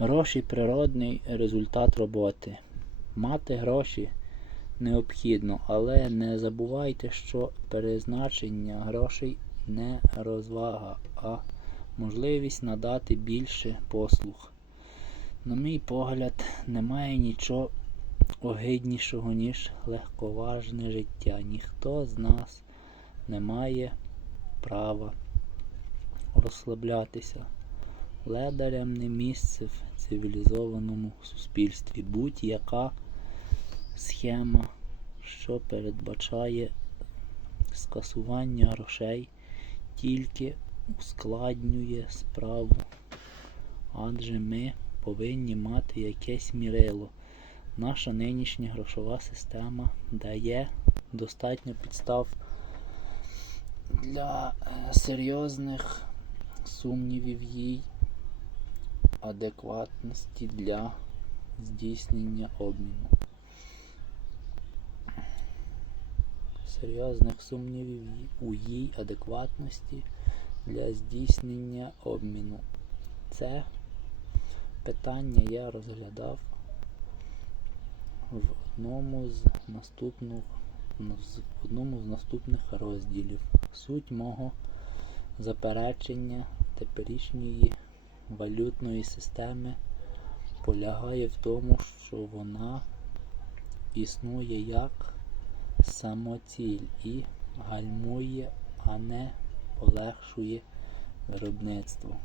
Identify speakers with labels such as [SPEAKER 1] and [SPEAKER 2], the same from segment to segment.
[SPEAKER 1] Гроші природний результат роботи. Мати гроші необхідно, але не забувайте, що призначення грошей не розвага, а можливість надати більше послуг. На мій погляд, немає нічого огиднішого, ніж легковажне життя. Ніхто з нас не має права розслаблятися. Ледарям не місце в цивілізованому суспільстві. Будь-яка схема, що передбачає скасування грошей, тільки ускладнює справу. Адже ми повинні мати якесь мірило. Наша нинішня грошова система дає достатньо підстав для е, серйозних сумнівів їй адекватності для здійснення обміну. Серйозних сумнівів у їй адекватності для здійснення обміну. Це питання я розглядав в одному з наступних в одному з наступних розділів. Суть мого заперечення теперішньої валютної системи полягає в тому, що вона існує як самоціль і гальмує, а не полегшує виробництво.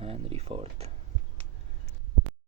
[SPEAKER 1] Генрі Форд.